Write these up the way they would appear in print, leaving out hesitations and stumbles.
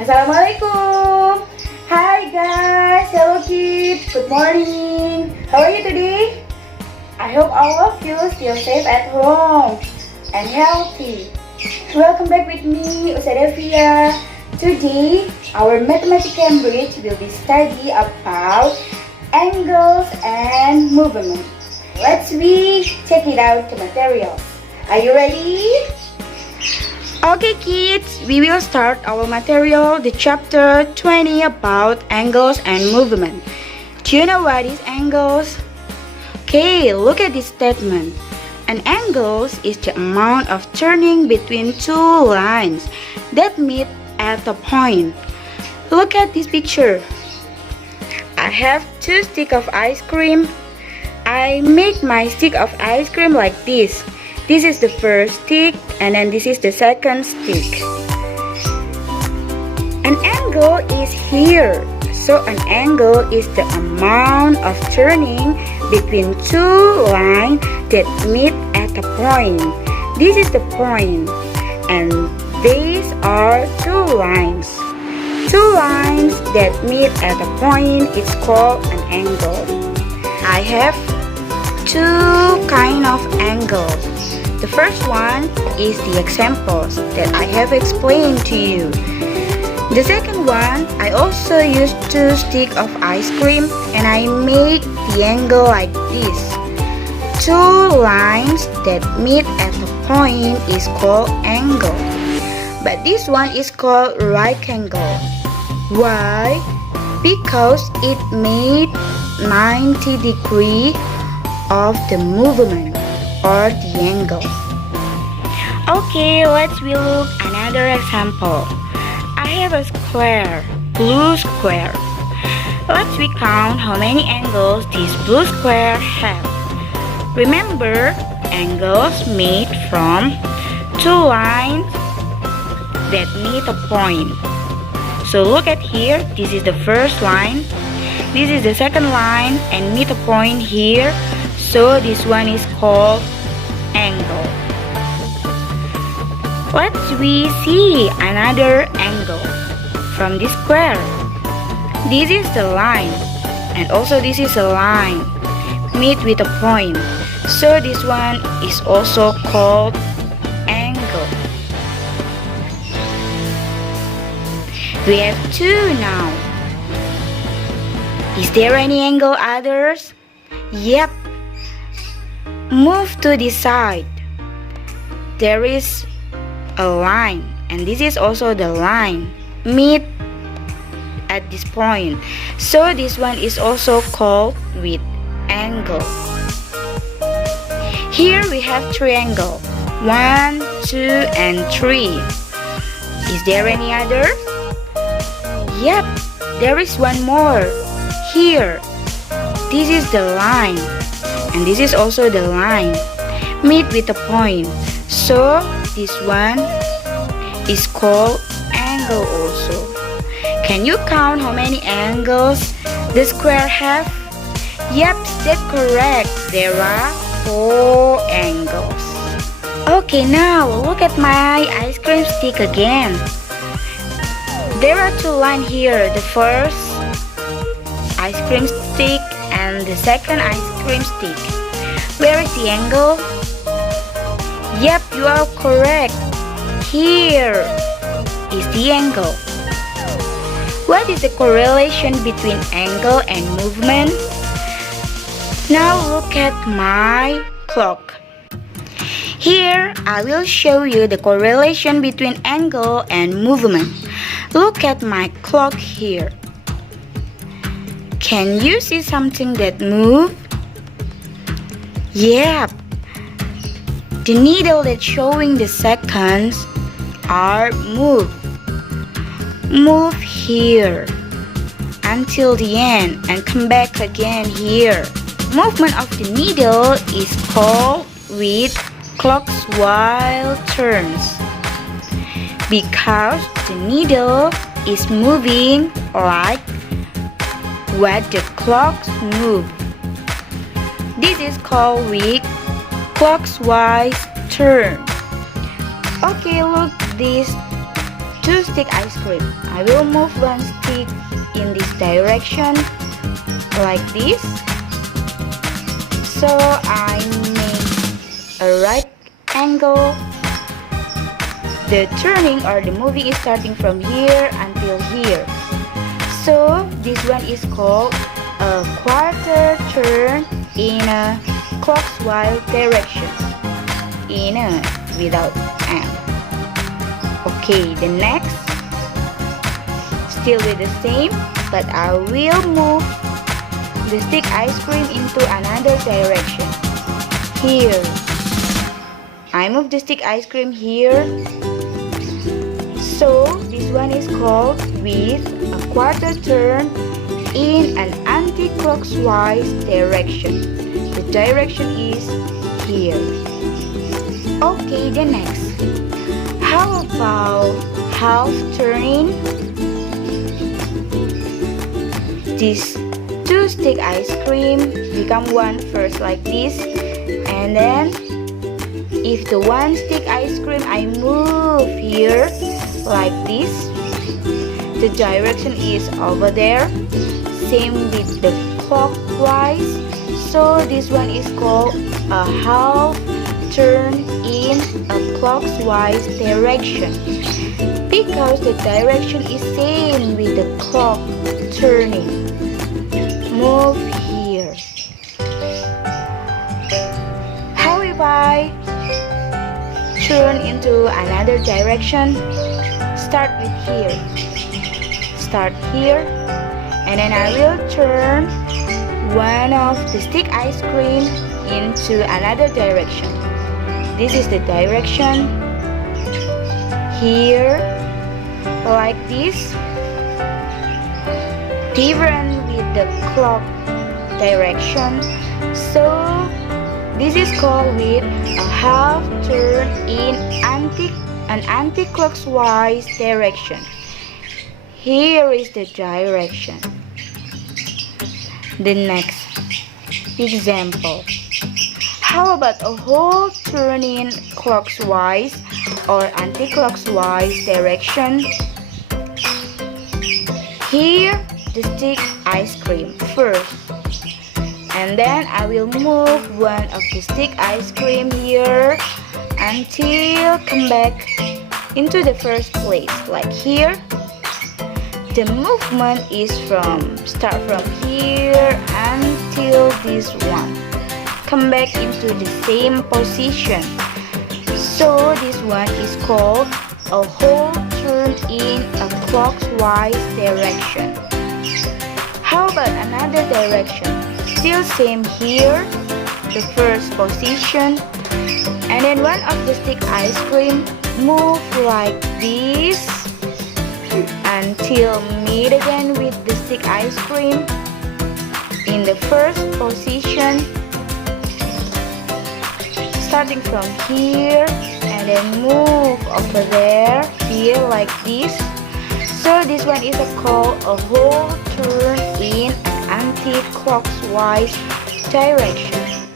Assalamualaikum. Hi guys, hello kids. Good morning. How are you today? I hope all of you still safe at home and healthy. Welcome back with me, Usada Fia. Today, our Mathematics Cambridge will be study about angles and movement. Let's check it out the material. Are you ready? Okay kids, we will start our material, the chapter 20 about angles and movement. Do you know what is angles? Okay, look at this statement. An angle is the amount of turning between two lines that meet at a point. Look at this picture. I have two sticks of ice cream. I make my stick of ice cream like this. This is the first stick and then this is the second stick. An angle is here. So an angle is the amount of turning between two lines that meet at a point. This is the point and these are two lines. Two lines that meet at a point is called an angle. I have two kind of angles. The first one is the examples that I have explained to you. The second one, I also use two sticks of ice cream and I make the angle like this. Two lines that meet at a point is called angle. But this one is called right angle. Why? Because it made 90 degrees of the movement or the angle. Okay, let's look another example. I have a square, blue square. Let's count how many angles this blue square has. Remember, angles made from two lines that meet a point. So look at here, this is the first line, this is the second line and meet a point here. So this one is called angle. Let's see another angle from this square. This is the line and also this is a line meet with a point. So this one is also called angle. We have two now. Is there any angle others? Yep. Move to this side. There is a line and this is also the line meet at this point. So this one is also called with angle. Here we have triangle 1, 2 and 3. Is there any other? Yep, there is one more. Here, this is the line and this is also the line meet with a point. So this one is called angle also. Can you count how many angles the square have? Yep, that's correct. There are 4 angles. Okay, now look at my ice cream stick again. There are 2 lines here. The first ice cream stick and the second ice cream stick. Where is the angle? Yep, you are correct. Here is the angle. What is the correlation between angle and movement? Now look at my clock. Here I will show you the correlation between angle and movement. Look at my clock here. Can you see something that moves? Yep. The needle that's showing the seconds are move here until the end and come back again here. Movement of the needle is called with clockwise turns because the needle is moving like what the clocks move. This is called with clockwise turn. Okay, look this 2 stick ice cream. I will move one stick in this direction like this. So I make a right angle. The turning or the moving is starting from here until here. So this one is called a quarter turn in a clockwise direction, without M. Okay, the next, still with the same, but I will move the stick ice cream into another direction. Here, I move the stick ice cream here. So this one is called with a quarter turn in an anti-clockwise direction. The direction is here. Okay, the next. How about half turning? This 2 stick ice cream become one first like this, and then if the 1 stick ice cream I move here like this, the direction is over there. Same with the clockwise. So this one is called a half turn in a clockwise direction, because the direction is same with the clock turning. Move here. How if I turn into another direction? Start with here. Start here, and then I will turn one of the stick ice cream into another direction. This is the direction. Here, like this. Different with the clock direction. So this is called with a half turn in an anti-clockwise direction. Here is the direction. The next example. How about a whole turn in clockwise or anti-clockwise direction? Here, the stick ice cream first. And then I will move one of the stick ice cream here until come back into the first place, like here. The movement is start from here until this one. Come back into the same position. So this one is called a whole turn in a clockwise direction. How about another direction? Still same here, the first position. And then one of the stick ice cream move like this until meet again with the stick ice cream in the first position, starting from here and then move over there, here like this. So this one is called a whole turn in an anti-clockwise direction.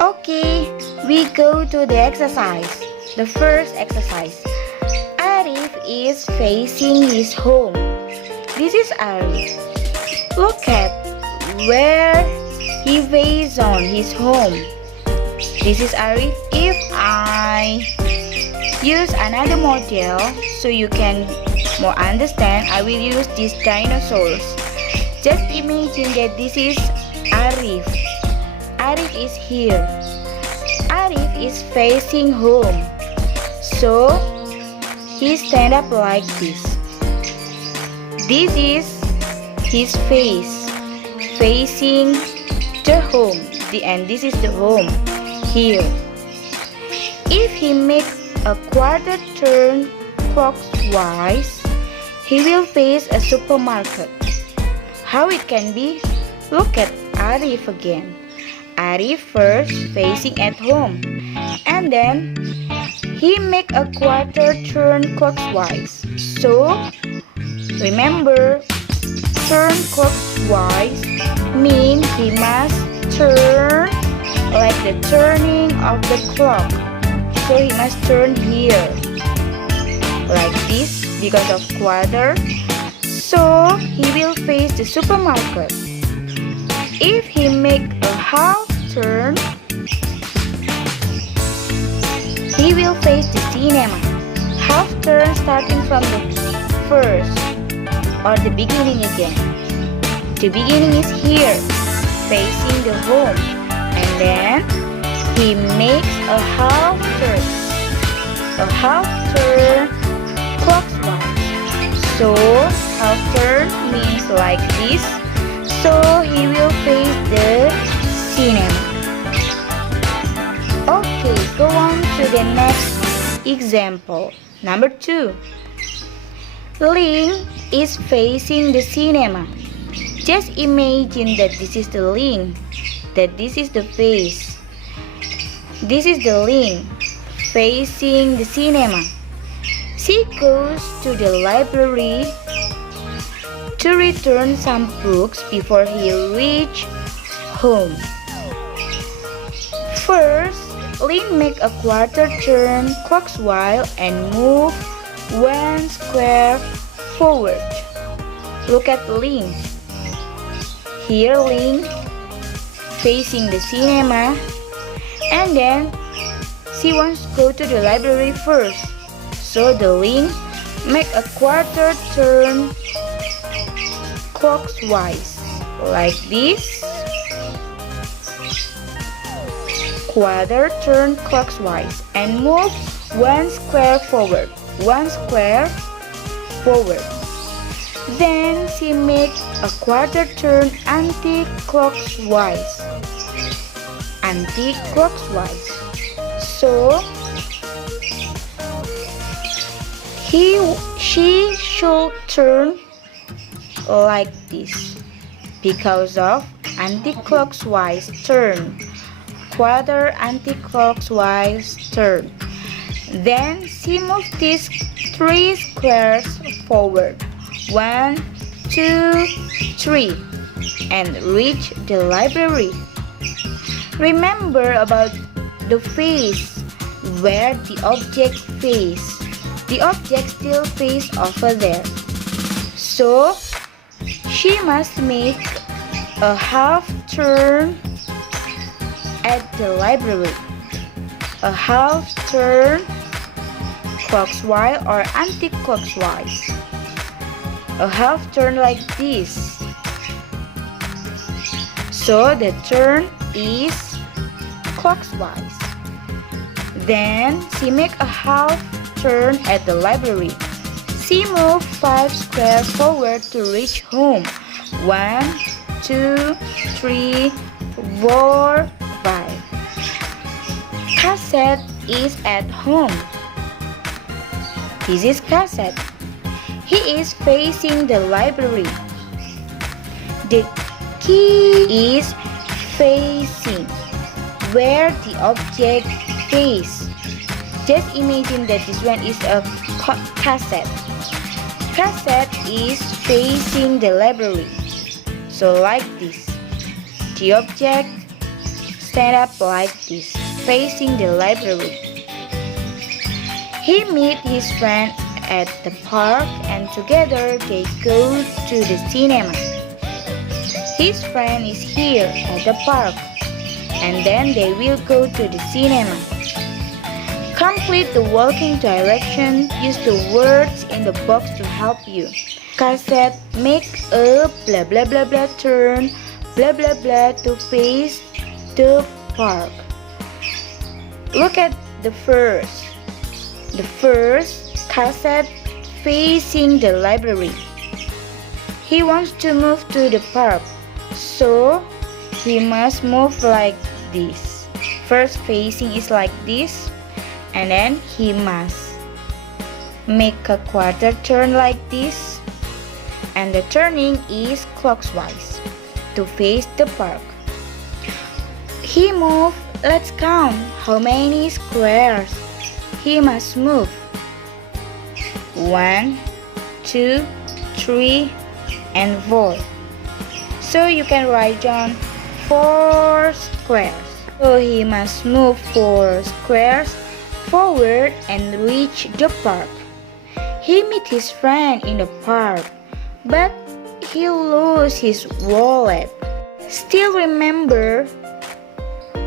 Okay, we go to the exercise. The first exercise. Arif is facing his home. This is Arif. Look at where he faces on his home. This is Arif. If I use another model so you can more understand, I will use these dinosaurs. Just imagine that this is Arif. Arif is here. Arif is facing home. So he stand up like this. This is his face facing the home. And this is the home here. If he makes a quarter turn clockwise, he will face a supermarket. How it can be? Look at Arif again. Arif first facing at home, and then he make a quarter turn clockwise. So remember, turn clockwise means he must turn like the turning of the clock. So he must turn here. like this because of quarter. So he will face the supermarket. If he make a half turn, he will face the cinema. Half turn starting from the first or the beginning again. The beginning is here, facing the home, and then he makes a half turn clockwise. So half turn means like this. So he will face the cinema. Okay, go on to the next example. Number 2. Link is facing the cinema. Just imagine that this is the link, that this is the face. This is the link facing the cinema. She goes to the library to return some books before he reach home. First, Link make a quarter turn clockwise and move 1 square forward. Look at Link. Here Link facing the cinema, and then she wants to go to the library first. So the Link make a quarter turn clockwise like this. Quarter turn clockwise and move 1 square forward. 1 square forward. Then she makes a quarter turn anti-clockwise. Anti-clockwise. So she should turn like this because of anti-clockwise turn. Quarter anti-clockwise turn. Then she moves these 3 squares forward. 1, 2, 3, and reach the library. Remember about the face, where the object face. The object still face over there. So she must make a half turn at the library. A half turn clockwise or anti-clockwise. A half turn like this. So the turn is clockwise. Then she make a half turn at the library. She move 5 squares forward to reach home. 1, 2, 3, 4, 5. Cassette is at home. This is Cassette. He is facing the library. The key is facing, where the object face. Just imagine that this one is a cassette. Cassette is facing the library. So like this. The object stand up like this, facing the library. He meet his friend at the park and together they go to the cinema. His friend is here at the park and then they will go to the cinema. Complete the walking direction. Use the words in the box to help you. Cassette make a blah blah blah blah turn blah blah blah to face the park. Look at the first. The first Cassette facing the library. He wants to move to the park, so he must move like this. First facing is like this, and then he must make a quarter turn like this, and the turning is clockwise to face the park. He move. Let's count how many squares he must move. 1, 2, 3, and 4. So you can write down 4 squares. So he must move 4 squares forward and reach the park. He met his friend in the park, but he lost his wallet. Still remember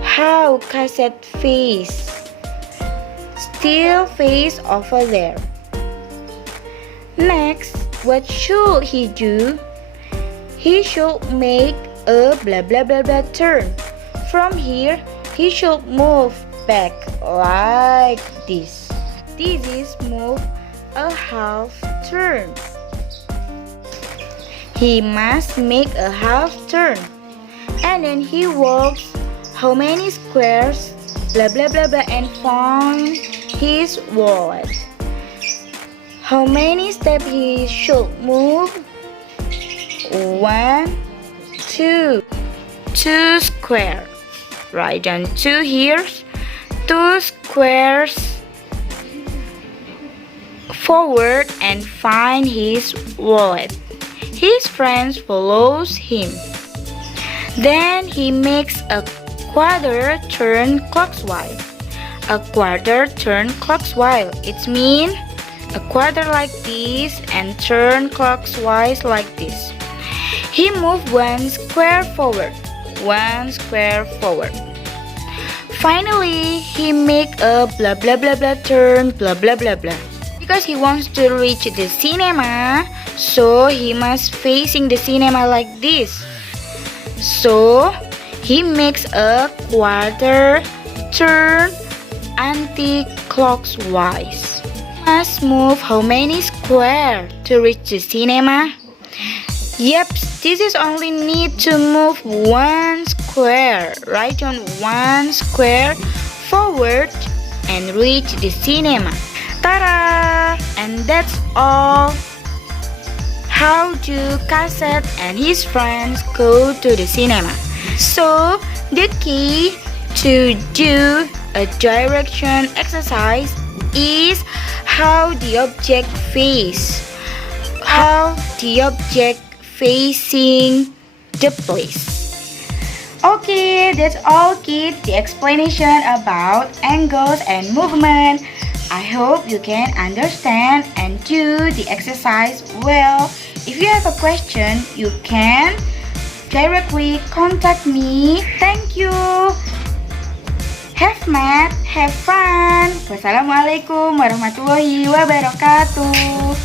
how cassette face? Still face over there. Next, what should he do? He should make a blah blah blah blah turn. From here, he should move back like this. This is move a half turn. He must make a half turn. And then he walks how many squares, blah blah blah blah, and find his wallet. How many steps he should move? 1, 2. 2 square. Write down 2 here. 2 squares forward and find his wallet. His friends follows him. Then he makes a quarter turn clockwise. A quarter turn clockwise. It means a quarter like this and turn clockwise like this. He moved 1 square forward. 1 square forward. Finally, he make a blah blah blah blah turn blah blah blah blah. Because he wants to reach the cinema, so he must facing the cinema like this. So he makes a quarter turn anti-clockwise. Must move how many square to reach the cinema? Yep, this is only need to move 1 square. Write down 1 square forward and reach the cinema. Ta-da! And that's all. How do Cassette and his friends go to the cinema? So the key to do a direction exercise is how the object face. How the object facing the place. Okay, that's all kids, the explanation about angles and movement. I hope you can understand and do the exercise well. If you have a question, you can directly contact me. Thank you. Have math, have fun. Wassalamualaikum warahmatullahi wabarakatuh.